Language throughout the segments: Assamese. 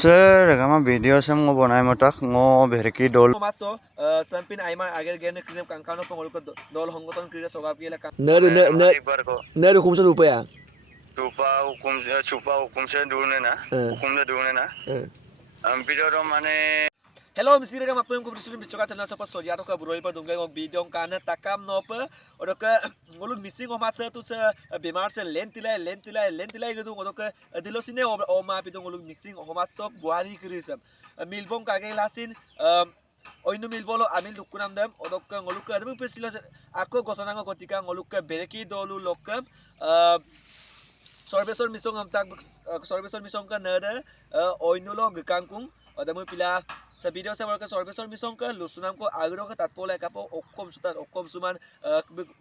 Sir, kama video sem ngo bonai motak ngo berki dol. Maso sampin aimar ager gene krim kankano pengoluk dol honggoton kira sogap gila kan. Nere hukum sa lupa ya? Chupa hukum se dune na. Hukum se dune na. Video ro mane Hello, misira ka mapem ko bisu bicoka channel sa pas soja ka buroi pa dunggai ngok video kana takam no pa odoka ngoluk missing o matsa tu sa bemar sa lentilai gedu odoka dilosine o ma pidong ngoluk missing o matso buari krisam milbom kage lasin oinu milbolo amil dukunam dem odoka ngoluk adem pesila ako gotonang gotika ngoluk bereki dolu lokam sorbesor misong amtak sorbesor misong ka nada oinulo gekangkung Adamu pila sa video sa mga sorbesor misong ka lusunam ko agro ka tatpola kapo okkom suman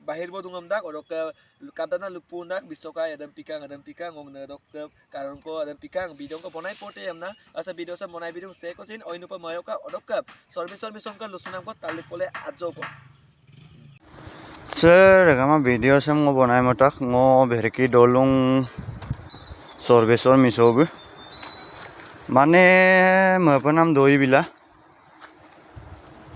bahir bo dungamdak odok kadana lupunak bisoka adam pikang ngong na dok karon ko adam pikang video ko bonai pote amna asa video sa bonai video se ko sin oinu pa mayo ka odok sorbesor misong ka lusunam ko talipole ajo ko Sir, kama video sem ngo bonai motak ngo berki dolung sorbesor misogu. Mane mapanam doi bila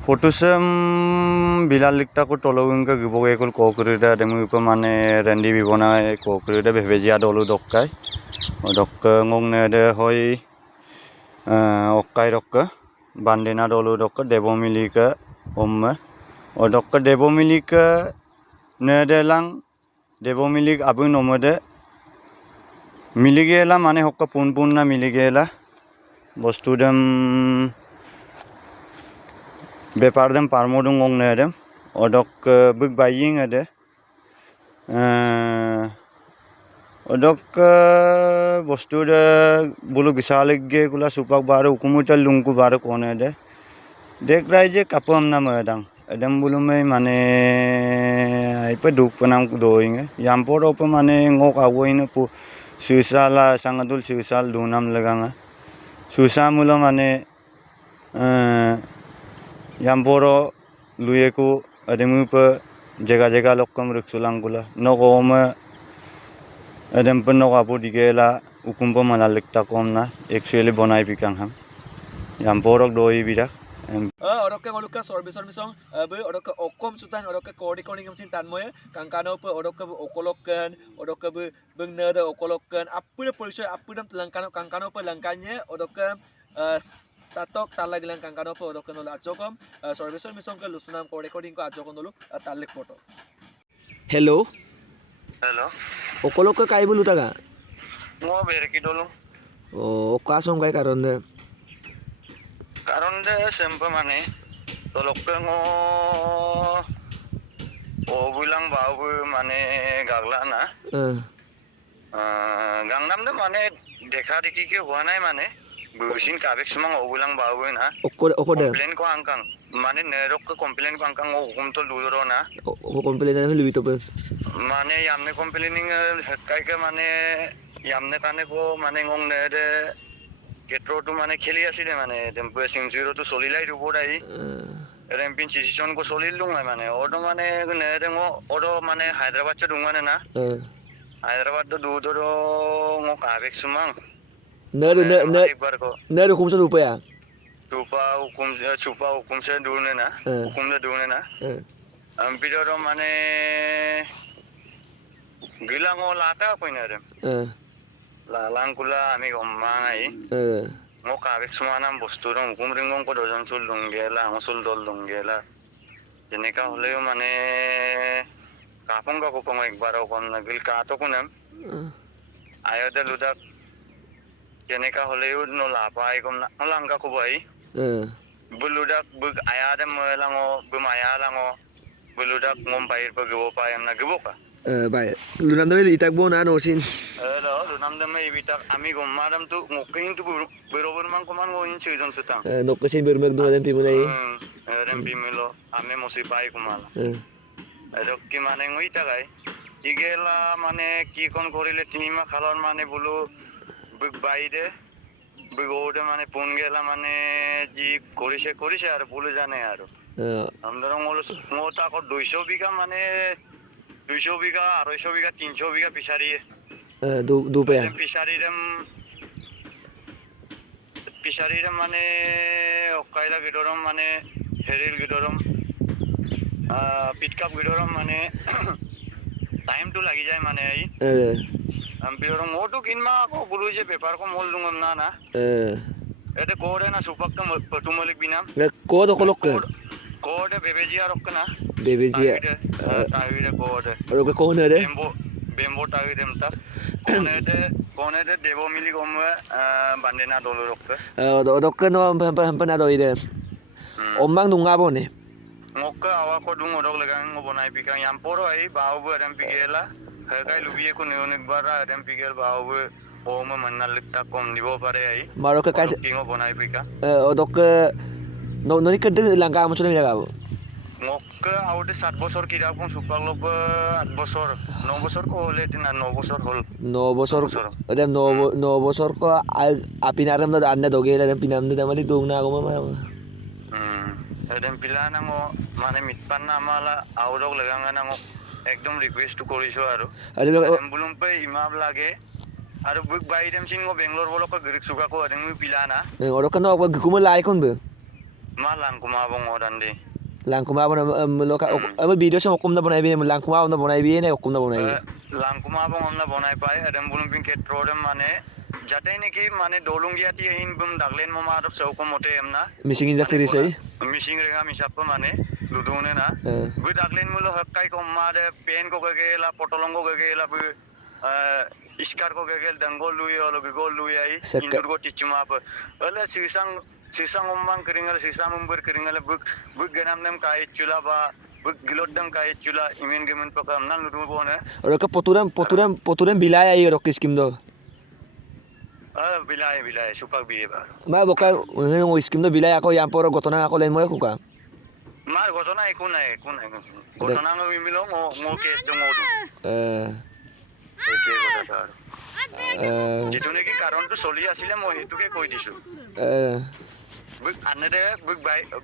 foto sem bila likta ko tolong ka giboge kol kokurida demu pa mane rendi bibona kokurida bevejia dolu dokkai odok ngong ne de hoi okkai dokka bandena dolu dokka devomilika omme odok devomilika ne de lang devomilik abu nomode miligela mane hokka punna miligela বস্তু dem বেপার dem parmodung ngong ne dem odok big buying ade odok bostu de bulu gisalig ge kula supak bare ukumutal lungku bare kone de dek rai je kapam na madang adam bulu me mane ai pe duk panam doing yampor op mane ngok awoin pu susala sangadul susal dunam laganga susah mula mane yamporo luyeku ademu pe jaga lokam ruksulang gula noko oma adem pen noko apu digela ukumpo malalik takom na actually bonai pikang ham yamporok doi bidak odoka ngoluka sorbesor misong be odoka okkom sutan odoka koordikoning mesin tanmoy kangkano pe odoka okolokken odoka be bengnada okolokken apuda polisya apudam kangkano pe langkanye odoka tatok talagilang kangkano pe odoka nol ajokom sorbesor misong ke lusunam koordikoning ko ajokon dulu talik foto Hello okolok ka kai bulu taga ngo berki dolu o kasong kai karon de karon de sempa mane tolok ngo ogulang babu mane gagla na gangnam de mane dekha dekhi ke hua nai mane busin kabek sumang ogulang babu na oko de complain ko angkang mane nerok ko complain ko angkang hukum to ludoro na o complain na lubi to pe mane yamne complaining kai ke mane yamne kane ko mane ngong ne de Ketro tu mane kheli asile mane tempo sim zero tu solilai report ai rempin decision ko solil lunga mane odo mane ne dengo odo mane Hyderabad cha dunga na Hyderabad do dudoro ngo kabek sumang nere hukum sa lupa ya? chupa hukum se dune na hukum de dune na video ro mane gilango lata koina re lalang kula ami gommangai ngo kabek sumanam bostu rong hukum ringong ko dojon sul dungela ngosul dol dungela jeneka holeo mane kapong ka kupong ekbar kon nagil ka to kunam ayo de ludak jeneka holeo no lapai kom na langka ko bai buludak bug ayade melango bumaya lango buludak ngom bair pagwo payam na gbo ka Baik, lu nam dami itak bo na no sin. Lunam dami ibitak ami gomadam tu ngoking tu berober mang koman ngoin season sutang. Nok kesin bermek dua dan timun ai. Rempi melo ame mosipai kumala. Adok ki mane ngoi tagai. Igela mane ki kon korile tinima khalon mane bulu big baide bigode mane pungela mane ji korise ar bulu jane aro. Amdara ngota ko 200 biga mane 200 বিঘা 250 বিঘা 300 বিঘা পিছারি দু পে পিছারি dem পিছাৰিৰে মানে অকাইলা গিডৰম মানে হেৰিল গিডৰম পিটকাপ গিডৰম মানে টাইমটো লাগি যায় মানে এই বিৰম মোটো কিনমা আকৌ গুৰু যে পেপাৰকো মল দুঙম না এতে কোডে না সুপাক্কা পটুমলিক বিনাম কোড অকলক কোডে বেবেজিয়া রক্ষনা বেবেজিয়া টাইවි데 কোডে আৰু কোন হেৰে বেম্বো টাইවි데ম তা কোনেতে দেব মিলি গমে বান্দেনা দলো ৰক্ষে অদক্কে ন হাম্পনা দইৰে অম্বাং নুঙাবনে ngokka awa ko dung odok legang ngobonai pikang yamporo ai bawu adam pikela kai lubiye ko neonik bara adam pikel bawu oma mannalita kom nibo pare ai marok kai kingo bonai pika odok noni kede langka muncul ni lagabo ngokka awde 7 বছর kira kon supak lok 8 বছর 9 বছর ko hole tina 9 বছর hol 9 বছর adam 9 বছর ko apinaram da anna dogela dan pinam da mali dongna ko ma এডেম পিলা নাঙো মানে মিটপান নামালা আউডক লেগাঙা নাঙো একদম রিকোয়েস্ট কৰিছো আৰু এডেম বুলুম পে ইমাব লাগে আৰু বুক বাইডেম সিংগো বেঙ্গলোৰ বলক গৰিক সুগা কো এডেম পিলা না অৰকন অক গুকুম লাই কোন বে মা লাংকুমা বং অদান্দি লাংকুমা বন লোকা আমি ভিডিও সম কম না বনাই বি লাংকুমা না বনাই বি নে কম না বনাই লাংকুমা বং না বনাই পাই এডেম বুলুম পিন কে ট্রোডেম মানে যাতে নেকি মানে দলুঙ্গিয়াতি হিন বুম ডাগলেন মামা আর চৌকো মতে এমনা মিসিং ইন্ডাস্ট্রি সেই মিসিং রেগা মিসাপ মানে লুদুনে না বি ডাগলেন মুলো হক্কাই কম মারে পেন কো গেগেলা পটলঙ্গো গেগেলা বি ইস্কার কো গেগেল দঙ্গল লুই হলো বিগল লুই আই ইন্দুর গো টিচুমা হলে সিসাং উম্মাং করিঙ্গাল সিসাম উম্বর করিঙ্গাল বুক গনাম নেম কাই চুলা বা বুক গিলডম কাই চুলা ইমেন গেমন পকাম না লুদু বনে রক পতুরাম বিলাই আই rock scheme do bilai supak biye ba ma boka o skim do bilai ako yampor gotona ako len moy kuka mar gotona ekunai gotona no mimilo ngo kes do ngodu একে কথা যেটো নেকি কাৰণটো চলি আছিল মই হেতুকে কৈ দিছো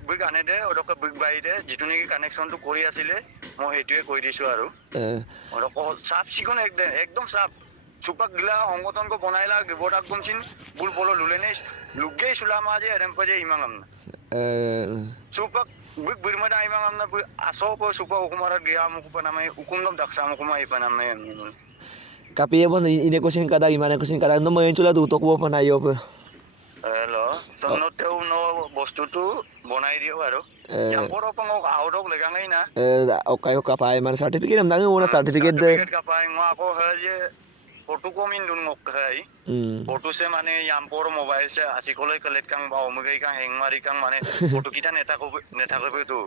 বুক আনেদে ওডক বুক বাইদে যেটো নেকি কানেকশনটো কৰি আছিল মই হেতুকে কৈ দিছো আৰু ওডক সাফ চিকন একদম সাফ সুপাক গিলা সংগঠন কো বনাইলা গবডাক গুমছিন বুল বলো লুলেনে লুগে সুলামা যে এরম পজে ইমাংম সুপাক বুক বিরমাদা ইমাংম না আসো কো সুপা হুকুমার গিয়া মুকু পানামে হুকুমদম দাকসা মুকুমা ইপানামে kapiye bon ine kusin kada imane kusin kada no moyen chula du tokbo panayo pe hello tono teu no bostutu bonai dio aro yamporo pango audok legangai na okay kapai man certificate am dangi ona certificate de kapai ngo ako haje photo को मिन दुन ngok khai फोटो से माने यामपोर मोबाइल से आसिकोलै कलेक्ट कांग बाव मगै कांग हेंगमारी कांग माने फोटो किटा नेता को तो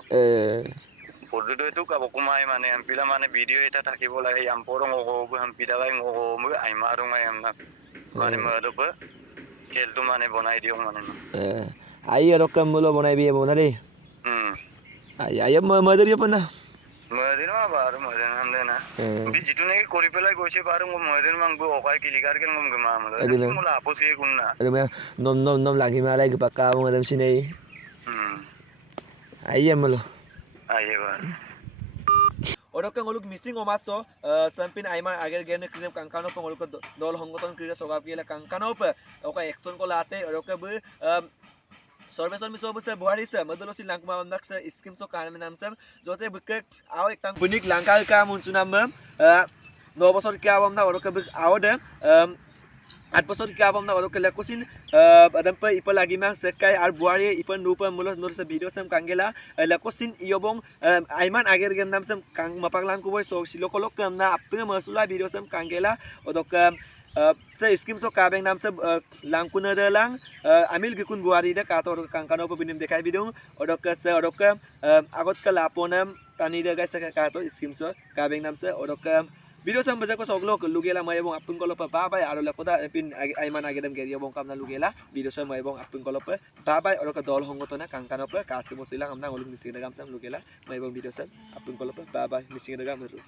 फोटो तो का बकुमाय माने एमपिला माने वीडियो एटा থাকিব লাগে यामपोर ngoko हमपिदा লাই ngoko मगै आइमारो ngai amna माने मदब खेलतो माने बनाई दियो माने आई रकम मुलो बनाई बि बना रे आई मदर यो पना মদিনা বারো মদিনা আমলে না যেটো নেকি কৰি পেলাই গৈছে বারো মদিনা মাংব অকাই কিলিকার কেন গম গমা আমলে মুলা আপসি কোন না nom lagi malai ke pakka ngadam sini ayam lo ayeba ওরকম অলুক মিসিং ওমাসো সাম্পিন আইমার আগের গেনে ক্রিম কাঙ্কানো পং অলুক দল সংগঠন ক্রিয়া সগাব গিলা কাঙ্কানো প ওকা অ্যাকশন কো লাতে ওরকম ব সর্বেসর মিসো বসে বুহারিস মদলসি লাংকুমা আমদাক স্কিম সো কান নাম সব জতে বক আও এক তাং বুনিক লাংকা কা মুনসুনাম 9 বছর কি আবম না ওরকম আও দে 8 বছর কি আবম না ওরকম লেকোসিন আদম প ইপ লাগি মা সেকাই আর বুহারি ইপ নুপ মুলস নুর সে ভিডিও সাম কাঙ্গেলা লেকোসিন ইয়বং আইমান আগের গেম নাম সাম কাং মাপাক লাং কুবই সো সিলোকলক কাম না আপে মসুলা ভিডিও সাম কাঙ্গেলা ওদক se skim so kabeng nam se langkuna de lang amil gikun buari de kator kangkano po binim dekai bidung odok se odok agot ka laponam tani de guys ka kato skim so kabeng nam se odok video sam baja ko soglo lugela mai bong apun kolo pa bye aro lapoda pin aiman agedam geria bong kamna lugela video sam mai bong apun kolo pa bye odok dol hongotona kangkano pa kasi mosilang amna ngolung mising dagam sam lugela mai bong video sam apun kolo pa bye mising dagam ru